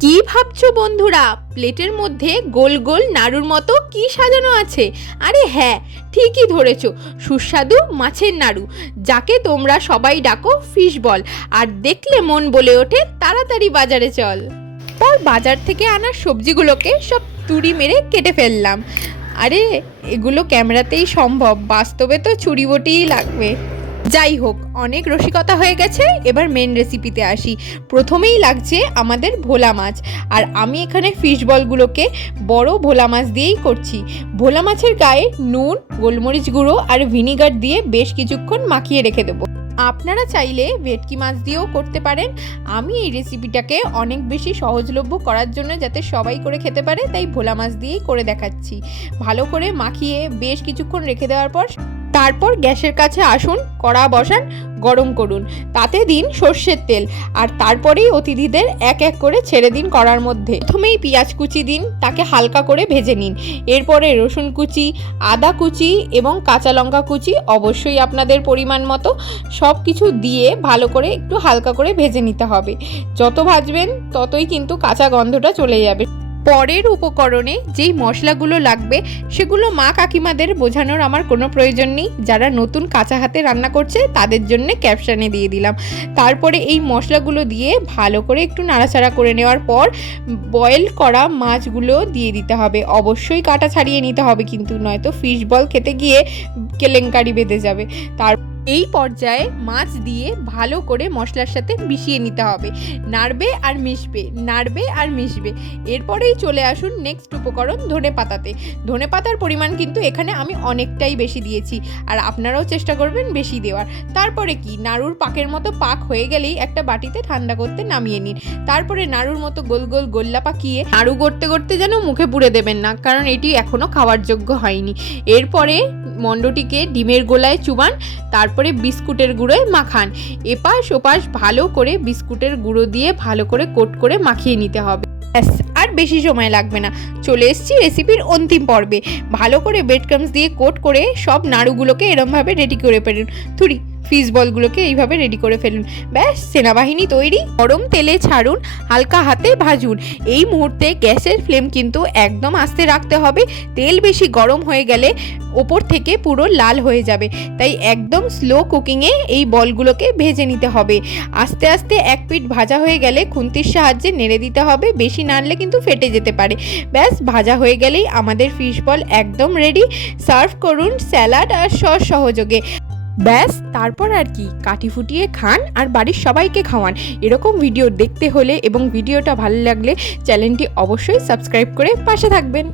কি ভাবছ বন্ধুরা? প্লেটের মধ্যে গোল গোল নাড়ুর মতো কি সাজানো আছে? আরে হ্যাঁ ঠিকই ধরেছ, সুস্বাদু মাছের নাড়ু, যাকে তোমরা সবাই ডাকো ফিশ বল আর দেখলে মন বলে ওঠে তাড়াতাড়ি বাজারে চল। পর বাজার থেকে আনা সবজিগুলোকে সব তুড়ি মেরে কেটে ফেললাম। আরে, এগুলো ক্যামেরাতেই সম্ভব, বাস্তবে তো ছুরি বটিই লাগবে। যাই হোক, অনেক রসিকতা হয়ে গেছে, এবার মেন রেসিপিতে আসি। প্রথমেই লাগছে আমাদের ভোলা মাছ। আর আমি এখানে ফিশ বলগুলোকে বড় ভোলা মাছ দিয়েই করছি। ভোলা মাছের গায়ে নুন, গোলমরিচ গুঁড়ো আর ভিনিগার দিয়ে বেশ কিছুক্ষণ মাখিয়ে রেখে দেবো। আপনারা চাইলে ভেটকি মাছ দিয়েও করতে পারেন। আমি এই রেসিপিটাকে অনেক বেশি সহজলভ্য করার জন্য যাতে সবাই করে খেতে পারে, তাই ভোলা মাছ দিয়েই করে দেখাচ্ছি। ভালো করে মাখিয়ে বেশ কিছুক্ষণ রেখে দেওয়ার পর তারপর গ্যাসের কাছে আসুন, কড়া বসান, গরম করুন। তাতে দিন সর্ষের তেল। আর তারপরেই অতিথিদের এক এক করে ছেড়ে দিন কড়ার মধ্যে। প্রথমেই পেঁয়াজ কুচি দিন, তাকে হালকা করে ভেজে নিন। এরপরে রসুন কুচি, আদা কুচি এবং কাঁচা লঙ্কা কুচি অবশ্যই আপনাদের পরিমাণ মতো। সব কিছু দিয়ে ভালো করে একটু হালকা করে ভেজে নিতে হবে। যত ভাজবেন, ততই কিন্তু কাঁচা গন্ধটা চলে যাবে। পরের উপকরণে যেই মশলাগুলো লাগবে, সেগুলো মা কাকিমাদের বোঝানোর আমার কোনো প্রয়োজন নেই। যারা নতুন কাঁচা হাতে রান্না করছে, তাদের জন্য ক্যাপশানে দিয়ে দিলাম। তারপরে এই মশলাগুলো দিয়ে ভালো করে একটু নাড়াচাড়া করে নেওয়ার পর বয়েল করা মাছগুলো দিয়ে দিতে হবে। অবশ্যই কাটা ছাড়িয়ে নিতে হবে কিন্তু, নয়তো ফিশ বল খেতে গিয়ে কেলেঙ্কারি বেঁধে যাবে। তার এই পর্যায়ে মাছ দিয়ে ভালো করে মশলার সাথে মিশিয়ে নিতে হবে। নাড়বে আর মিশবে, নাড়বে আর মিশবে। এরপরেই চলে আসুন নেক্সট উপকরণ ধনে পাতাতে। ধনে পাতার পরিমাণ কিন্তু এখানে আমি অনেকটাই বেশি দিয়েছি আর আপনারাও চেষ্টা করবেন বেশি দেওয়ার। তারপরে কি? নাড়ুর পাকের মতো পাক হয়ে গেলেই একটা বাটিতে ঠান্ডা করতে নামিয়ে নিন। তারপরে নাড়ুর মতো গোল গোল গোল্লা পাকিয়ে নাড়ু করতে করতে যেন মুখে পুড়ে দেবেন না, কারণ এটি এখনও খাওয়ার যোগ্য হয়নি। এরপরে মণ্ডটিকে ডিমের গোলায় চুবান, তারপরে বিস্কুটের গুঁড়োয় মাখান। এপাশ ওপাশ ভালো করে বিস্কুটের গুঁড়ো দিয়ে ভালো করে কোট করে মাখিয়ে নিতে হবে। ব্যাস, আর বেশি সময় লাগবে না। চলে এসেছি রেসিপির অন্তিম পর্বে। ভালো করে ব্রেড ক্রামস দিয়ে কোট করে সব নাড়ুগুলোকে এরমভাবে রেডি করে ফেলুন। থুরি। ফিস বলগুলোকে এইভাবে রেডি করে ফেলুন। ব্যাস, সেনাবাহিনী তৈরি, গরম তেলে ছাড়ুন, হালকা হাতে ভাজুন। এই মুহূর্তে গ্যাসের ফ্লেম কিন্তু একদম আস্তে রাখতে হবে। তেল বেশি গরম হয়ে গেলে ওপর থেকে পুরো লাল হয়ে যাবে। তাই একদম স্লো কুকিংয়ে এই বলগুলোকে ভেজে নিতে হবে। আস্তে আস্তে এক পিঠ ভাজা হয়ে গেলে খুন্তির সাহায্যে নেড়ে দিতে হবে। বেশি নাড়লে কিন্তু ফেটে যেতে পারে। ব্যাস, ভাজা হয়ে গেলেই আমাদের ফিশ বল একদম রেডি সার্ভ করুন স্যালাড আর সস সহযোগে। ব্যাস, তারপর আর কি, কাঠি ফুটিয়ে খান আর বাড়ির সবাইকে খাওয়ান। এরকম ভিডিও দেখতে হলে এবং ভিডিওটা ভালো লাগলে চ্যানেলটি অবশ্যই সাবস্ক্রাইব করে পাশে থাকবেন।